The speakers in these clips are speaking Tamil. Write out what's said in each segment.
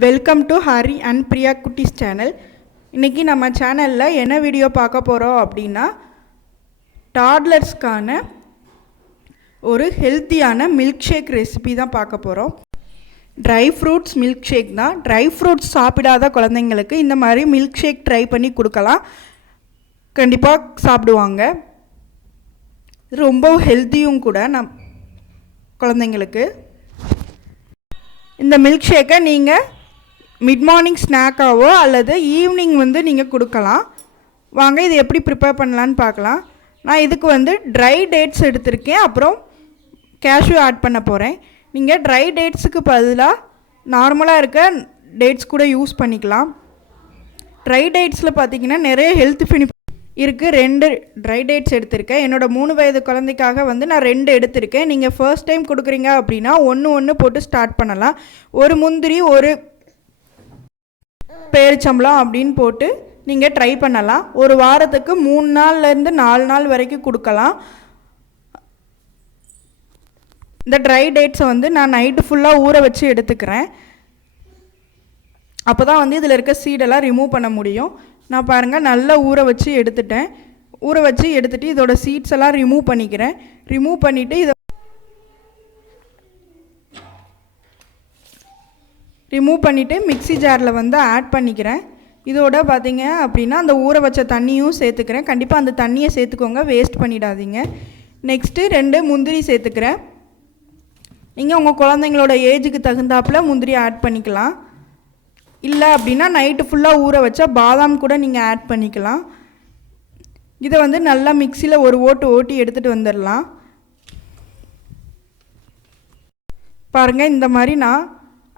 Welcome to Hari and Priya குட்டிஸ் சேனல். இன்றைக்கி நம்ம சேனலில் என்ன வீடியோ பார்க்க போகிறோம் அப்படின்னா, டாட்லர்ஸ்க்கான ஒரு ஹெல்த்தியான மில்க் ஷேக் ரெசிபி தான் பார்க்க போகிறோம். ட்ரை ஃப்ரூட்ஸ் மில்க் ஷேக் தான். ட்ரை ஃப்ரூட்ஸ் சாப்பிடாத குழந்தைங்களுக்கு இந்த மாதிரி மில்க் ஷேக் ட்ரை பண்ணி கொடுக்கலாம். கண்டிப்பாக சாப்பிடுவாங்க. ரொம்ப ஹெல்த்தியும் கூட குழந்தைங்களுக்கு. இந்த மில்க் ஷேக்கை நீங்கள் மிட் மார்னிங் ஸ்நாக்காவோ அல்லது ஈவினிங் நீங்கள் கொடுக்கலாம். வாங்க இது எப்படி ப்ரிப்பேர் பண்ணலான்னு பார்க்கலாம். நான் இதுக்கு ட்ரை டேட்ஸ் எடுத்திருக்கேன், அப்புறம் கேஷ்யூ ஆட் பண்ண போகிறேன். நீங்கள் ட்ரை டேட்ஸுக்கு பதிலாக நார்மலாக இருக்க டேட்ஸ் கூட யூஸ் பண்ணிக்கலாம். ட்ரை டேட்ஸில் பார்த்திங்கன்னா நிறைய ஹெல்த் பெனிஃபிட் இருக்குது. 2 ட்ரை டேட்ஸ் எடுத்திருக்கேன். என்னோடய 3 வயது குழந்தைக்காக நான் 2 எடுத்திருக்கேன். நீங்கள் ஃபர்ஸ்ட் டைம் கொடுக்குறீங்க அப்படின்னா ஒன்று போட்டு ஸ்டார்ட் பண்ணலாம். ஒரு முந்திரி, ஒரு பேரிச்சம்பழம் அப்படின்னு போட்டு நீங்கள் ட்ரை பண்ணலாம். ஒரு வாரத்துக்கு 3 நாள்லேருந்து 4 நாள் வரைக்கும் கொடுக்கலாம். இந்த ட்ரை டேட்ஸை நான் நைட்டு ஃபுல்லாக ஊற வச்சு எடுத்துக்கிறேன். அப்போ தான் இதில் இருக்க சீடெல்லாம் ரிமூவ் பண்ண முடியும். நான் பாருங்கள் நல்லா ஊற வச்சு எடுத்துட்டேன். ஊற வச்சு எடுத்துகிட்டு இதோட சீட்ஸ் எல்லாம் ரிமூவ் பண்ணிக்கிறேன். ரிமூவ் பண்ணிவிட்டு இதை மிக்ஸி ஜாரில் ஆட் பண்ணிக்கிறேன். இதோட பார்த்திங்க அப்படின்னா அந்த ஊற வச்ச தண்ணியும் சேர்த்துக்கிறேன். கண்டிப்பாக அந்த தண்ணியை சேர்த்துக்கோங்க, வேஸ்ட் பண்ணிடாதீங்க. நெக்ஸ்ட்டு 2 முந்திரி சேர்த்துக்கிறேன். நீங்கள் உங்கள் குழந்தைங்களோட ஏஜுக்கு தகுந்தாப்பில் முந்திரி ஆட் பண்ணிக்கலாம். இல்லை அப்படின்னா நைட்டு ஃபுல்லாக ஊற வச்சா பாதாம் கூட நீங்கள் ஆட் பண்ணிக்கலாம். இதை நல்லா மிக்சியில் ஒரு ஓட்டி எடுத்துகிட்டு வந்துடலாம். பாருங்கள், இந்த மாதிரி நான்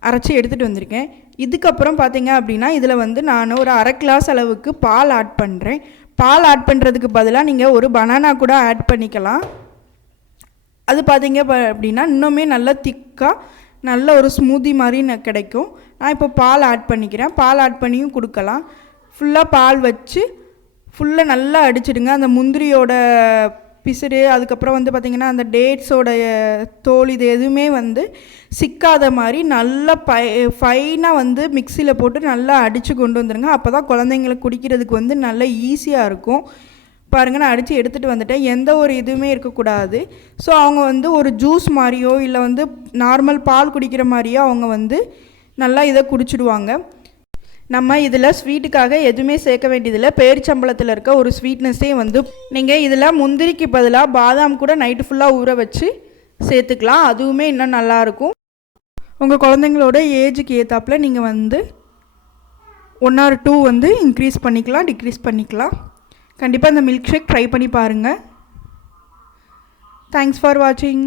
அரைச்சி எடுத்துகிட்டு வந்திருக்கேன். இதுக்கப்புறம் பார்த்தீங்க அப்படின்னா இதில் நான் ஒரு அரை கிளாஸ் அளவுக்கு பால் ஆட் பண்ணுறேன். பால் ஆட் பண்ணுறதுக்கு பதிலாக நீங்கள் ஒரு பனானா கூட ஆட் பண்ணிக்கலாம். அது பார்த்தீங்க அப்படின்னா இன்னுமே நல்லா திக்காக நல்ல ஒரு ஸ்மூதி மாதிரி கிடைக்கும். நான் இப்போ பால் ஆட் பண்ணிக்கிறேன். பால் ஆட் பண்ணியும் கொடுக்கலாம். ஃபுல்லாக பால் வச்சு ஃபுல்லாக நல்லா அடிச்சிடுங்க. அந்த முந்திரியோட பிசுறு, அதுக்கப்புறம் பார்த்திங்கன்னா அந்த டேட்ஸோட தோல், இது எதுவுமே சிக்காத மாதிரி நல்லா ஃபைனாக மிக்சியில் போட்டு நல்லா அடித்து கொண்டு வந்துடுங்க. அப்போ தான் குழந்தைங்களுக்கு குடிக்கிறதுக்கு நல்லா ஈஸியாக இருக்கும். பாருங்கள், நான் அடித்து எடுத்துகிட்டு வந்துட்டேன். எந்த ஒரு இதுவுமே இருக்கக்கூடாது. ஸோ அவங்க ஒரு ஜூஸ் மாதிரியோ இல்லை நார்மல் பால் குடிக்கிற மாதிரியோ அவங்க நல்லா இதை குடிச்சிடுவாங்க. நம்ம இதில் ஸ்வீட்டுக்காக எதுவுமே சேர்க்க வேண்டியதில்லை. பேரிச்சம்பழத்தில் இருக்க ஒரு ஸ்வீட்னஸே நீங்கள் இதில் முந்திரிக்கு பதிலாக பாதாம் கூட நைட்டு ஃபுல்லாக ஊற வச்சு சேர்த்துக்கலாம். அதுவுமே இன்னும் நல்லாயிருக்கும். உங்கள் குழந்தைங்களோட ஏஜுக்கு ஏற்றாப்பில் நீங்கள் 1 or 2 இன்க்ரீஸ் பண்ணிக்கலாம், டிக்ரீஸ் பண்ணிக்கலாம். கண்டிப்பாக இந்த மில்க் ஷேக் ட்ரை பண்ணி பாருங்கள். தேங்க்ஸ் ஃபார் வாட்சிங்.